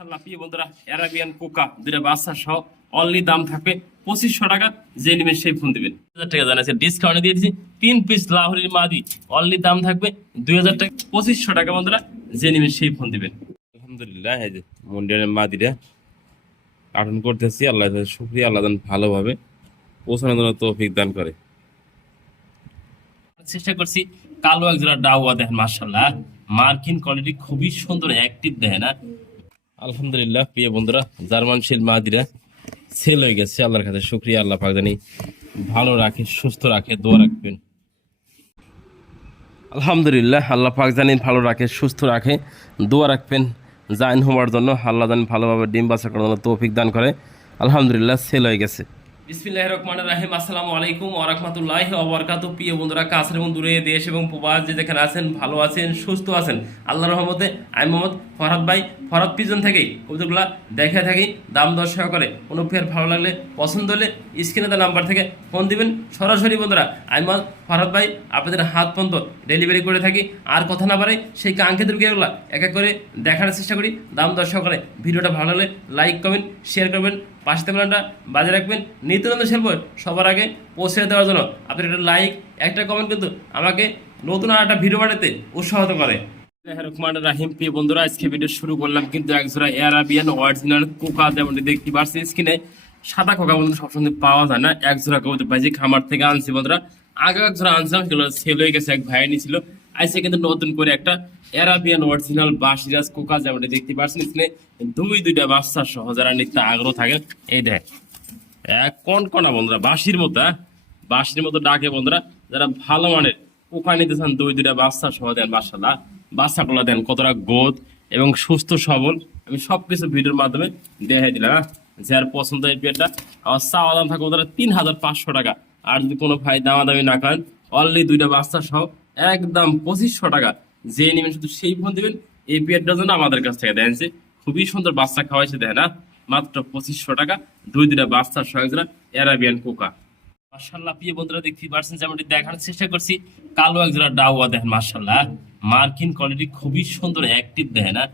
মাশাআল্লাহ প্রিয় বন্ধুরা, অ্যারাবিয়ান কোকা দুইটা বাচ্চা সহ অনলি দাম থাকবে 2500 টাকা। যে নেবেন সেই ফোন দিবেন। 2000 টাকা জানাচ্ছে ডিসকাউন্টে দিয়ে দিচ্ছি। 3 পিস লাহোরি মাদি অনলি দাম থাকবে 2000 টাকা। 2500 টাকা বন্ধুরা, যে নেবেন সেই ফোন দিবেন। আলহামদুলিল্লাহ, এই যে মন্ডিয়ানের মাদিরা কার্টুন করতেছি। আল্লাহ শুকরিয়া, আল্লাহ দান ভালোভাবে পৌঁছানোর জন্য তৌফিক দান করে। চেষ্টা করছি কালো একজোড়া ডাউয়া দেখেন, মাশাআল্লাহ মার্কিন কোয়ালিটি খুবই সুন্দর অ্যাক্টিভ দেখেন। আলহামদুলিল্লাহ প্রিয় বন্ধুরা, জার্মান শিল মাদিরা সেল হয়ে গেছে। আল্লাহর কাছে শুকরিয়া, আল্লাহ পাক জানি ভালো রাখে, সুস্থ রাখে, দোয়া রাখবেন। আলহামদুলিল্লাহ, আল্লাহ পাক জানি ভালো রাখে, সুস্থ রাখে, দোয়া রাখবেন জাইন হওয়ার জন্য। আল্লাহ জানি ভালোভাবে ডিম বাচ্চা করার জন্য তৌফিক দান করে। আলহামদুলিল্লাহ সেল হয়ে গেছে। বিসমিল্লাহির রহমানির রহিম। আসসালামু আলাইকুম ওয়া রাহমাতুল্লাহি ওয়া বারাকাতুহু। প্রিয় বন্ধুরা, কাছের এবং দূরে, দেশ এবং প্রবাস যে যেখানে আছেন, ভালো আছেন, সুস্থ আছেন, আল্লাহর রহমতে আমি মোহাম্মদ ফরহাদ ভাই ফরহাদ পিজন থেকে কবুতরগুলা দেখে থাকি। দাম দর সহকারে কোনো ফের ভালো লাগলে, পছন্দ হলে স্ক্রিনে দেওয়া নাম্বার থেকে ফোন দিবেন সরাসরি। বন্ধুরা, আমি মোহাম্মদ ফরহাদ ভাই আপনাদের হাত পর্যন্ত ডেলিভারি করে থাকি। আর কথা না বাড়াই সেই কাঙ্ক্ষিত বিক্রিগুলো এক এক করে দেখার চেষ্টা করি। দাম দর সহকারে ভিডিওটা ভালো লাগলে লাইক কমেন্ট শেয়ার করবেন, পাশে বেলটা বাজিয়ে রাখবেন। নিত্য নতুন সেল সবার আগে পৌঁছে দেওয়ার জন্য আপনার একটা লাইক, একটা কমেন্ট কিন্তু আমাকে নতুন আর একটা ভিডিও বানাতে উৎসাহিত করে। রহমানির রহিম। প্রিয় বন্ধুরা, আজকে ভিডিও শুরু করলাম কিন্তু একজোড়া অ্যারাবিয়ান অরিজিনাল কোকা, যেমনটি দেখতে পাচ্ছি স্ক্রিনে। সাদা কোকা বন্ধু সবসময় পাওয়া যায় না। একজোড়া কবুতর পাইছি, খামার থেকে আনছি বন্ধুরা। আগে একজোড়া আনছিলাম, সেগুলো সেল হয়ে গেছে, এক ভাই নিয়েছিল। আজকে কিন্তু নতুন করে একটা অ্যারাবিয়ান অরিজিনাল বাসিরাজ কোকা, যেমনটি দেখতে পাচ্ছেন স্ক্রিনে। দুইটা বাচ্চা সহ যারা নিতে আগ্রহ থাকে, এই দেখ এক কনকনা বন্ধুরা, বাঁশির মতো বাঁশির মতো ডাকে বন্ধুরা। যারা ভালো মানের কোকা নিতে চান, দুইটা বাচ্চা সহ দেন। মাশাআল্লাহ বাচ্চাগুলো দেন কতটা গোদ এবং সুস্থ সবল, আমি সবকিছু ভিডিওর মাধ্যমে দেখাই দিলাম। যার পছন্দ এই পেয়ারটা, আমার চাওয়া দাম থাকে ওদের 3500 টাকা। আর যদি কোনো ভাই দামাদামি না করেন, অনলি দুইটা বাচ্চা সহ একদম 2500 টাকা। যে নেবেন শুধু সেই ফোন দিবেন। এই পেয়ারটার জন্য আমাদের কাছ থেকে দেখেন যে খুবই সুন্দর বাচ্চা খাওয়াইছে দেখেন না, মাত্র 2500 টাকা। দুইটা বাচ্চার সহ একজোড়া অ্যারাবিয়ান কোকা। মাশাআল্লাহ প্রিয় বন্ধুরা, দেখতে পাচ্ছেন যেমনটি দেখানোর চেষ্টা করছি, কালো একজোড়া ডাউয়া দেখেন। মাশাআল্লাহ মার্কিন কোয়ালিটি খুবই সুন্দর অ্যাক্টিভ দেখেন না,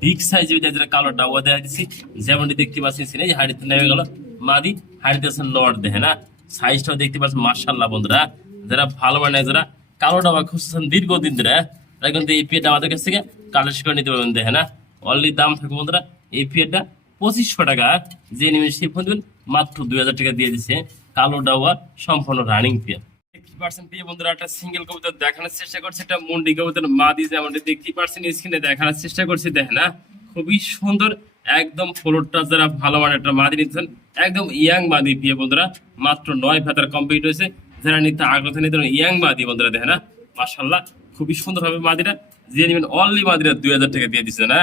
বিগ সাইজের যেটা কালো ডাউয়া দেখা দিচ্ছি। যেমনটি দেখতে পাচ্ছেন এই হাড়িতে নেমে গেল মাদি, হাড়িতে আছেন লর্ড দেখেন না, সাইজটাও দেখতে পাচ্ছেন। মাশাআল্লাহ বন্ধুরা, যারা ভালো মানে যারা কালো ডাউয়া খুঁজছেন দীর্ঘদিন ধরে, তারা কিন্তু এই পেয়ারটা আমাদের কাছ থেকে কালেকশন করে নিতে পারবেন দেখেন না। অনলি দাম থাকবে বন্ধুরা এই পেয়ারটা 2500 টাকা। যে নেবেন সেই ফোন দেবেন, মাত্র 2000 টাকা দিয়ে দিচ্ছে। কালো ডাউয়া সম্পূর্ণ রানিং পেয়ার। দেখতে পাচ্ছেন প্রিয় বন্ধুরা, একটা সিঙ্গেল কবুতর দেখানোর চেষ্টা করছে, একটা মুন্ডি কবুতর মাদি, যেমনটি দেখতে পাচ্ছেন স্ক্রিনে দেখানোর চেষ্টা করছি দেখেন না, খুবই সুন্দর একদম ফ্লোরটা। যারা ভালো মানের একটা মাদি নিচ্ছেন, একদম ইয়াং মাদি প্রিয় বন্ধুরা, মাত্র 9 ফেদার কমপ্লিট হয়েছে। যারা নিতে আগ্রহ নিতে ইয়াং মাদি বন্ধুরা দেখেন না, মাশাআল্লাহ খুবই সুন্দর হবে মাদিটা। যে নেবেন অনলি মাদিরা 2000 টাকা দিয়ে দিচ্ছে না।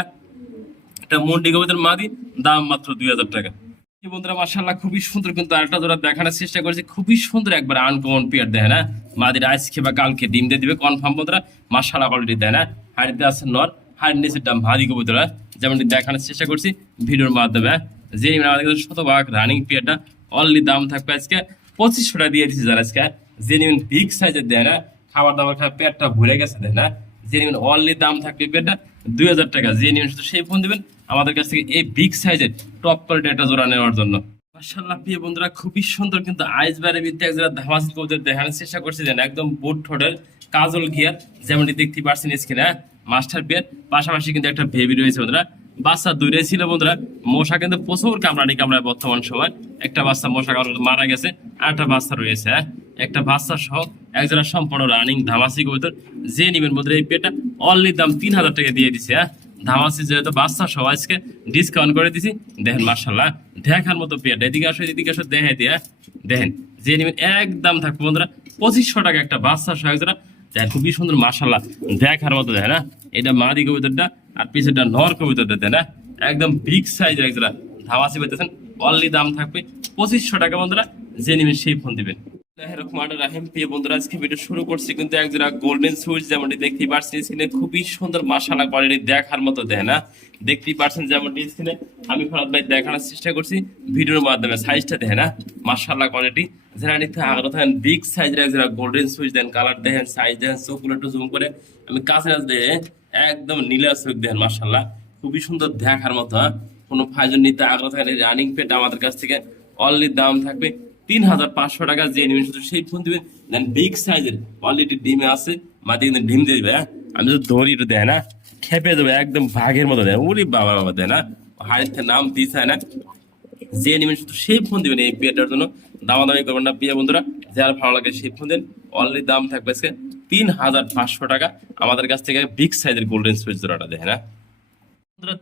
একটা মুন্ডি কবুতর মাদি, দাম মাত্র 2000 টাকা। বন্ধুরা মাশাআল্লাহ খুবই সুন্দর কিন্তু আরেকটা জোড়া দেখানোর চেষ্টা করেছি, খুবই সুন্দর একবার আনকমন পেয়ার দেয় না। মাদির আজকে বা কালকে ডিম দিয়ে দিবে কনফার্ম বন্ধুরা। মাশাআল্লাহ কোয়ালিটি দেয় না। হাড়িতে আছে নর, হাড়ির নিচের দাম ভারী কবুতরা, যেমনটি দেখানোর চেষ্টা করছি ভিডিওর মাধ্যমে। যে আমাদের কাছে শতভাগ রানিং পেয়ারটা অনলি দাম থাকবে আজকে 2500 টাকা দিয়ে দিচ্ছি। যারা আজকে যে নেবেন বিগ সাইজের দেয় না, খাবার দাবার খাওয়া পেটটা ভরে গেছে দেয় না, যে নেবেন অনলি দাম থাকবে পেয়ারটা 2000 টাকা। যে নেবেন শুধু সেই ফোন দিবেন আমাদের কাছ থেকে এই বিগ সাইজের টপ কোয়ালিটি একটা জোড়া নেওয়ার জন্য। মাশাআল্লাহ প্রিয় বন্ধুরা, খুবই সুন্দর কিন্তু আইসবারের ভিত্তি এক জোড়া ধামাসি কবুতর দেখানোর চেষ্টা করছি যেন, একদম বুট ঠোঁটের কাজল গিয়ার, যেমনটি দেখতে পাচ্ছেন স্ক্রিনে। মাস্টার পেয়ার পাশাপাশি কিন্তু একটা বেবি রয়েছে বন্ধুরা। বাচ্চা দূরে ছিল বন্ধুরা। মশা কিন্তু প্রচুর কামড়ায় বর্তমান সময়। একটা বাচ্চা মশা কামড়ে মারা গেছে, আর একটা বাচ্চা রয়েছে। একটা বাচ্চা সহ একজোড়া সম্পূর্ণ রানিং ধামাসি কবুতর। যে নিবেন বন্ধুরা এই পেয়ারটা অনলি দাম 3000 টাকা দিয়ে দিচ্ছে। ধামাসি যেহেতু বাচ্চা সহ আজকে ডিসকাউন্ট করে দিছি দেখেন। মাশাআল্লাহ দেখার মতো পেয়ারটা, এদিকে আসো এদিকে আসো দেখে দিয়া দেখেন। যে নিবেন একদম থাকবে বন্ধুরা 2500 টাকা। একটা বাচ্চা সহ একজোড়া দেখেন, খুবই সুন্দর মাশাআল্লাহ দেখার মতো দেখেন না। এটা মাদি কবুতরটা আর পিছেরটা নর কবুতরটা দেয় না, একদম বিগ সাইজের একজোড়া ধামাসি পেতেছেন। অনলি দাম থাকবে 2500 টাকা বন্ধুরা। যে নেবেন সেই ফোন দিবেন। রহমানির রহিম। প্রিয় বন্ধুরা, আজকে ভিডিও শুরু করছি কিন্তু একজোড়া গোল্ডেন সুইচ, যেমনটি দেখতে পাচ্ছেন স্ক্রিনে। খুবই সুন্দর মাশাআল্লাহ কোয়ালিটি দেখার মতো দেয় না, দেখতেই পাচ্ছেন যেমনটি স্ক্রিনে আমি ফরহাদ ভাই দেখানোর চেষ্টা করছি ভিডিওর মাধ্যমে। সাইজটা দেখেন না, মাশাআল্লাহ কোয়ালিটি। যারা নিতে আগ্রহ থাকেন বিগ সাইজের একজোড়া গোল্ডেন সুইচ দেন, কালার দেখেন, সাইজ দেখেন, চোখগুলো একটু জুম করে আমি কাছে আসলে একদম নীলা চোখ দেখেন। মাশাআল্লাহ খুবই সুন্দর দেখার মতো। কোনো ভাইজন নিতে আগ্রহ থাকলে রানিং পেট আমাদের কাছ থেকে অনলি দাম থাকবে 3,500 টাকা। যে নেবেন শুধু সেই ফোন দিবেন। দেন বিগ সাইজের অলরেডি ডিমে আছে, মাটি কিন্তু ডিম দিয়ে দিবে। আমি তো দড়ি একটু দেয় না, খেপে দেবে একদম বাঘের মতো দেয়। ওরে বাবা বাবা দেয় না, হাড়িতে নাম দিচ্ছে না। যে নেবেন শুধু সেই ফোন দিবেন এই বিয়েটার জন্য। দামাদামি করবেন না প্রিয় বন্ধুরা, যার ভালো লাগে সেই ফোন দেন। অলরেডি দাম থাকবে আজকে 3,500 টাকা আমাদের কাছ থেকে বিগ সাইজের গোল্ডেন স্পেস জোড়াটা দেখে না।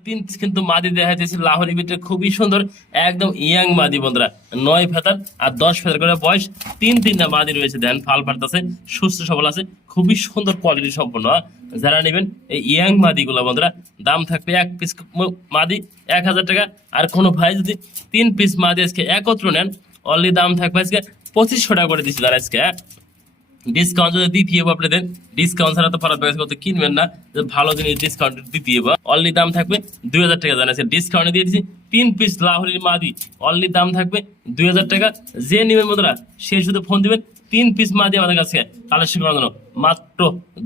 তিন কিন্তু মাদি দেখা যাচ্ছে লাহোরি ভিতরে খুবই সুন্দর, একদম ইয়াং মাদি বন্ধুরা। 9 ফেতার আর 10 ফেতার করে বয়স, তিনটা মাদি রয়েছে। দেন ফাল ফাটতেছে, সুস্থ সবল আছে, খুবই সুন্দর কোয়ালিটি সম্পন্ন। যারা নেবেন এই ইয়াং মাদি গুলা বন্ধুরা, দাম থাকবে এক পিস মাদি 1,000 টাকা। আর কোনো ভাই যদি 3 পিস মাদি আজকে একত্র নেন, অনলি দাম থাকবে আজকে 2,500 টাকা করে দিচ্ছি তারা আজকে। ডিসকাউন্ট যদি দিতে হবে আপনাদের, ডিসকাউন্ট ছাড়া তো পারা প্যাকেজ করতে কিনবেন না। ভালো জিনিস ডিসকাউন্ট দিতে হবে। অনলি দাম থাকবে 2,000 টাকা। জানাচ্ছে ডিসকাউন্ট দিয়ে দিচ্ছি 3 পিস লাহোরির মাদি, অনলি দাম থাকবে 2,000 টাকা। যে নেবেন বন্ধুরা সে শুধু ফোন দিবেন, 3 পিস মাদি আমাদের কাছে কালেকশন করার জন্য মাত্র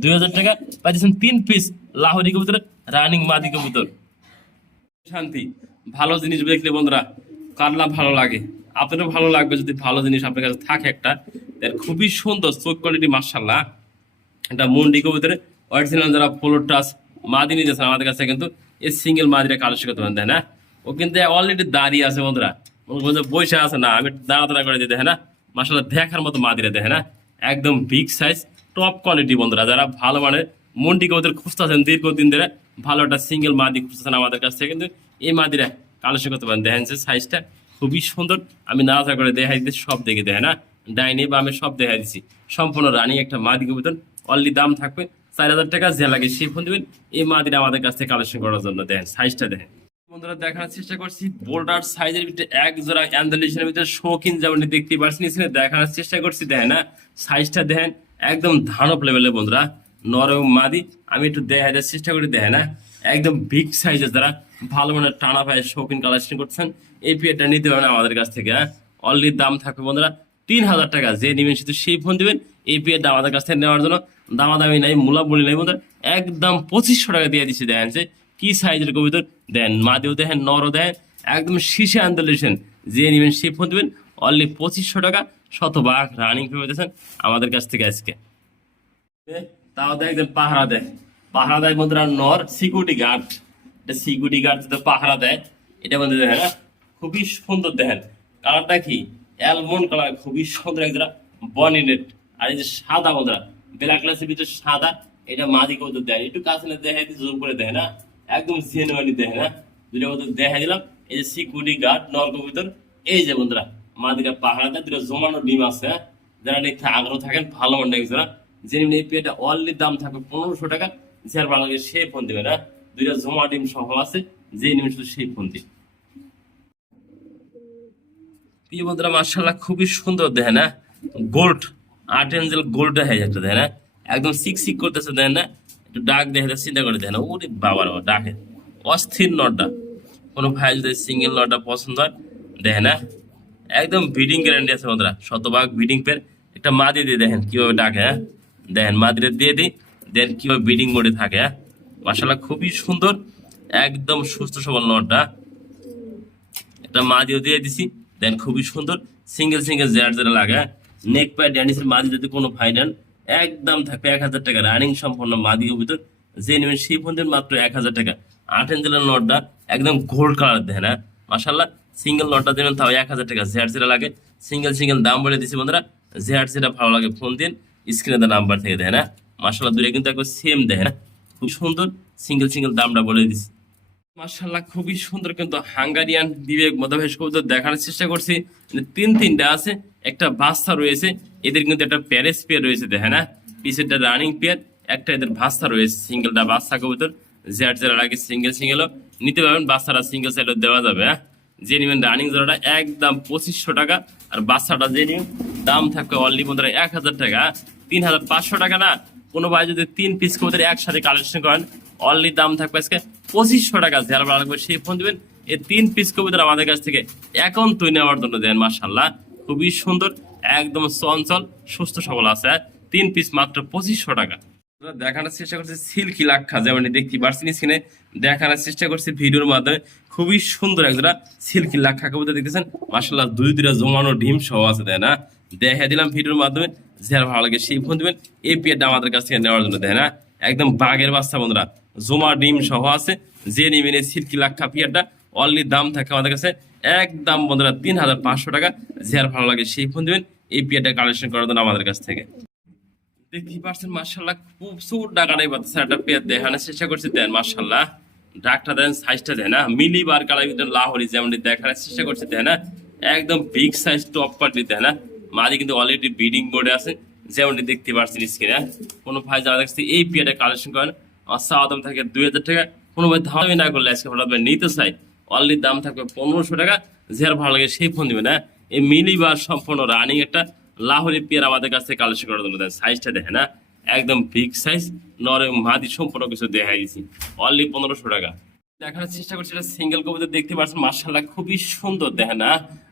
2,000 টাকা পাচ্ছেন। 3 পিস লাহোরি কবুতর, রানিং মাদি কবুতর। শান্তি ভালো জিনিস দেখলে বন্ধুরা কারলা ভালো লাগে, আপনারও ভালো লাগবে যদি ভালো জিনিস আপনার কাছে থাকে একটা। খুবই সুন্দর চোখ কোয়ালিটি মাশাআল্লাহ। এটা মুন্ডি কবুতরে অরিজিনাল যারা ফ্লোর টাচ মাদি নিতেছে আমাদের কাছে কিন্তু এই সিঙ্গেল মাদিরা কালেকশন করতে পারেন, তাই না? ও কিন্তু অলরেডি দাঁড়িয়ে আছে বন্ধুরা, বসে আছে না, আমি দাঁড়া করে দিতে হ্যাঁ না। মাশাআল্লাহ দেখার মতো মাদিরা দেখে না, একদম বিগ সাইজ টপ কোয়ালিটি বন্ধুরা। যারা ভালো মানের মুন্ডি কবুতর খুঁজতেছেন দীর্ঘদিন ধরে, ভালো একটা সিঙ্গেল মাদি খুঁজতেছেন আমাদের কাছ থেকে কিন্তু এই মাদিরা কালেকশন করতে পারেন। দেখেন যে সাইজটা খুবই সুন্দর, আমি নাড়াচাড়া করে দেখাই দিচ্ছি, সব দেখে দেখে না, ডাইনি বা আমি সব দেখা দিচ্ছি। সম্পূর্ণ রানিং একটা মাদি কবুতর, অনলি দাম থাকবে 4,000 টাকা। যে লাগে সেই ফোন দিবেন এই মাদিরা আমাদের কাছ থেকে কালেকশন করার জন্য। দেখেন সাইজটা দেখেন বন্ধুরা, দেখার চেষ্টা করছি বোল্ডার সাইজের ভিতরে এক জোড়া অ্যান্ডালিশনের ভিতরে শৌখিন যেমন দেখতে পাচ্ছেন, দেখানোর চেষ্টা করছি। দেখেন না সাইজটা দেখেন, একদম ধানপ লেভেলের বন্ধুরা, নরম মাদি। আমি একটু দেখা দেওয়ার চেষ্টা করি। দেখেন না একদম বিগ সাইজের, যারা ভালো মানের টানা পায়ে শৌখিন কালেকশন করছেন এই পিএটা নিতে পারেন আমাদের কাছ থেকে। অনলি দাম থাকবে বন্ধুরা 3,000 টাকা। যে নেবেন শুধু সেই ফোন দিবেন এই পিএটা আমাদের কাছ থেকে নেওয়ার জন্য। দামাদামি নাই, মূলামূলি নাই বন্ধুরা, একদম 2,500 টাকা দিয়ে দিচ্ছি। দেখেন যে কি সাইজের কবুতর, দেন মাদিও দেখেন, নরও দেখেন, একদম শীষে আন্দোলেশন। যে নেবেন সেই ফোন দিবেন, অনলি 2,500 টাকা। শতভাগ রানিং পেয়েছেন আমাদের কাছ থেকে আজকে। তাও দেখেন পাহারা দেয়, পাহারা দেয় বন্ধুরা নর সিকিউরিটি গার্ড। এটা সিকিউরিটি গার্ড যেটা পাহারা দেয়, এটা বন্ধু দেখেন না খুবই সুন্দর। দেখেন কালারটা কি অ্যালমন্ড কালার, খুবই সুন্দর একটা বনি নেট। আর এই যে সাদা বন্ধুরা, ব্ল্যাক গ্লাসের ভিতরে সাদা, এটা মাদি কবুতর দেয়। একটু কাছে না দেখাই জোর করে দেয় না, একদম জেনুয়ালি দেখে না। দুটো কবুতর দেখা দিলাম, এই যে সিকিউরিটি গার্ড নর কবুতর। এই যে বন্ধুরা মাদিরা পাহারা দেয়, দুটো জমানো ডিম আছে। যারা দেখতে আগ্রহ থাকেন ভালো মন্ডা যারা যে এই পেটা অনলি দাম থাকবে 1,500 টাকা। যার ভালো লাগে সেই ফোন দিবে না, দুইটা জমা ডিম সহ আছে। যে নিবেন শুধু সেই ফোন দিবে। প্রিয় বন্ধুরা মাশাআল্লাহ খুবই সুন্দর দেখেন না, গোল্ড আর্ট এঞ্জেল গোল্ড হয়ে যাচ্ছে দেখেন না, একদম সিক করতেছে দেখেন না। একটু ডাক দেখে চিন্তা করে দেখেন, ওরে বাবার ডাকে অস্থির নটটা। কোনো ভাই যদি সিঙ্গেল নটটা পছন্দ হয় দেখেন না, একদম ব্রিডিং গ্যারান্টি আছে বন্ধুরা, শতভাগ ব্রিডিং পের। একটা মাদি দিয়ে দেখেন কিভাবে ডাকে। হ্যাঁ দেখেন মাদিরে দিয়ে দিই, দেন কিভাবে ব্রিডিং মোডে থাকে। হ্যাঁ মাশাআল্লাহ খুবই সুন্দর, একদম সুস্থ সবল নটটা। একটা মাদিও দিয়ে দিছি, দেন খুবই সুন্দর সিঙ্গেল যেটা লাগে। নেক পায় ড্যানিসের মাদি যদি কোনো ভাই নেন, একদম থাকবে 1,000 টাকা। রানিং সম্পূর্ণ মাদি ভিতর যে নেবেন সেই ফোন দেন মাত্র 1,000 টাকা। 8 ইঞ্চের নটটা একদম গোল্ড কালার দেখেন। হ্যাঁ মাশাআল্লাহ সিঙ্গেল নটটা দেবেন তাও 1,000 টাকা। যেটা লাগে সিঙ্গেল দাম বলে দিছি বন্ধুরা। যেটা ভালো লাগে ফোন দিন, স্ক্রিনে দেওয়া নাম্বার থেকে দেখেন। হ্যাঁ মাশাআল্লাহ দুটো কিন্তু একবার সেম দেখেন, খুব সুন্দর। সিঙ্গেল দামটা বলে দিছি। মাশাআল্লাহ খুবই সুন্দর কিন্তু হাঙ্গারিয়ান বিবেক মধ্যভেশ কবুতর দেখানোর চেষ্টা করছি। তিনটা আছে, একটা বাচ্চা রয়েছে। এদের কিন্তু একটা প্যারেস পেয়ার রয়েছে দেখেন না, পিছেরটা রানিং পেয়ার, একটা এদের বাচ্চা রয়েছে। সিঙ্গেলটা বাচ্চা কবুতর, যারা লাগে সিঙ্গেলও নিতে পারবেন, বাচ্চাটা সিঙ্গেল সাইডও দেওয়া যাবে। হ্যাঁ যে নেবেন রানিং জোড়াটা একদম 2,500 টাকা। আর বাচ্চাটা যে নেবেন দাম থাকবে অনলি বন্ধুরা 1,000 টাকা। 3,500 টাকা না। কোনো ভাই যদি 3 পিস কবুতর একসাথে কালেকশন করেন, অনলি দাম থাকবে আজকে 2,500 টাকা। যারা ভালো লাগবে সেই ফোন দিবেন। এই 3 পিস কবুতর আমাদের কাছ থেকে এখন তুই নেওয়ার জন্য দেন। মাশাআল্লাহ খুবই সুন্দর, একদম চঞ্চল সুস্থ সবল আছে। 3 পিস মাত্র 2,500 টাকা। দেখানোর চেষ্টা করছি সিল্কি লাক্ষা, যেমন দেখতে পাচ্ছেন স্ক্রিনে দেখানোর চেষ্টা করছি ভিডিওর মাধ্যমে। খুবই সুন্দর একজোড়া সিল্কি লাক্ষা কবুতর দেখতেছেন, মাশাআল্লাহ দুইটা জমানো ডিম সহ আছে, তাই না? দেখা দিলাম ভিডিওর মাধ্যমে, যার ভালো লাগে সেই ফোন দিবেন। এই পেয়ারটা আমাদের কাছ থেকে নেওয়ার জন্য, তাই না? একদম বাঘের বাচ্চা বন্ধুরা, জমা ডিম সহ আছে। যে নিবেন এই সিল্কি লাক্ষা পেয়ারটা, অনলি দাম থাকে আমাদের কাছে একদম বন্ধুরা 3500 টাকা। যার ভালো লাগে সেই ফোন দিবেন এই পেয়ারটা কালেকশন করার জন্য আমাদের কাছ থেকে। দেখতেই পারছেন মাশাআল্লাহ প্রচুর ডাকাটাই পাচ্ছে, একটা পেয়ার দেখানোর চেষ্টা করছি, দেন মাশাআল্লাহ ডাকটা দেন, সাইজটা দেয় না মিলি বার কালার ভিতরে লাহোরি, যেমন দেখানোর চেষ্টা করছি, দেয় না একদম বিগ সাইজ টপ কোয়ালিটি, দেয় না মাঝে কিন্তু অলরেডি ব্রিডিং বোর্ডে আছে, যেমনটি দেখতে পাচ্ছেন স্ক্রিনে। কোনো ভাই যারা দেখছে এই পেয়ারটা কালেকশন করেন, আমার চাওয়া দাম থাকে 2000 টাকা। কোনো ভাই ধামে না করলে আজকে হঠাৎ নিতে চাই, অলরেডি দাম থাকবে 1500 টাকা। যার ভালো লাগে সেই ফোন দিবে না। এই মিলি বার সম্পূর্ণ রানিং একটা লাহোরি পেয়ার আমাদের কাছ থেকে কালেকশন করার জন্য, সাইজটা দেখে না একদম বিগ সাইজ, নরম মাদি সম্পূর্ণ কিছু দেখাই দিয়েছি, অনলি 1500 টাকা। দেখার চেষ্টা করছি এটা সিঙ্গেল কবুতর, দেখতে পাচ্ছেন মাশাআল্লাহ খুবই সুন্দর, দেখে না?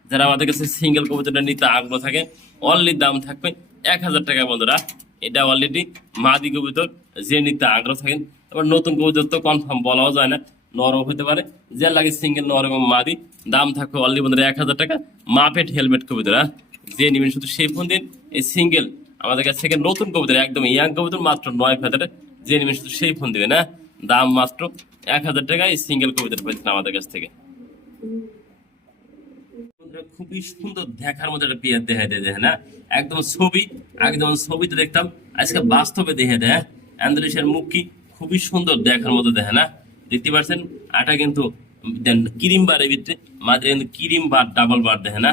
যারা আমাদের কাছে সিঙ্গেল কবুতরটা নিতে আগ্রহ থাকে, অনলি দাম থাকবে 1000 টাকা বন্ধুরা। এটা অলরেডি মাদি কবুতর, যে নিতে আগ্রহ থাকেন। এবার নতুন কবুতর তো কনফার্ম বলাও যায় না, নরম হতে পারে, যে লাগে সিঙ্গেল নরম এবং মাদি। দাম থাকবে অনলি বন্ধুরা 1000 টাকা। মাপেট হেলমেট কবুতর, যে নিবেন শুধু সেই ফোন দিন। এই সিঙ্গেল আমাদের কাছ থেকে নতুন কবুতর, একদম ইয়াং কবুতর, মাত্র 9 ফেদারে, যে নিবেন শুধু সেই ফোন দিবে না। দাম মাত্র 1000 টাকা। এই সিঙ্গেল কবুতর পাইছেন আমাদের কাছ থেকে। খুবই সুন্দর দেখার মতো একটা পেয়ার দেখা দেয় না, একদম ছবি, একদম ছবিতে দেখতাম, আজকে বাস্তবে দেখে দেয়। অ্যান্ড্রেসের মুখ কি খুবই সুন্দর দেখার মতো, দেখে না? দেখতে পাচ্ছেন আটা কিন্তু ক্রিম বারের ভিতরে, মাঝে কিন্তু ক্রিম বার ডাবল বার, দেখে না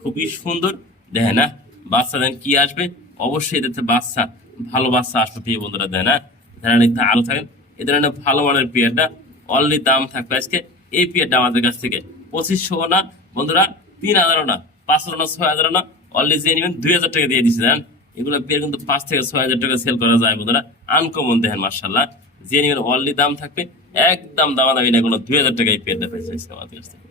খুবই সুন্দর, দেখে না? বাচ্চা দেন কি আসবে, অবশ্যই এদের বাচ্চা, ভালো বাচ্চা আসবে প্রিয় বন্ধুরা, দেয় না? যারা নিতে আরো থাকেন এদের একটা ভালো মানের পেয়ারটা, অনলি দাম থাকবে আজকে এই পেয়ারটা আমাদের কাছ থেকে 2500 না বন্ধুরা, 3000 না, 500 না, 6000 না, অনলি যে নেবেন 2000 টাকা দিয়ে দিচ্ছে, জান? এগুলো পেয়ার কিন্তু 5 থেকে 6000 টাকা সেল করা যায় বন্ধুরা, আনকমন দেখেন মাশাআল্লাহ। যে নেবেন অনলি দাম থাকবে একদম দামাদামি না, কোনো 2000 টাকায় পেয়ারটা পেয়েছে আমাদের কাছ থেকে।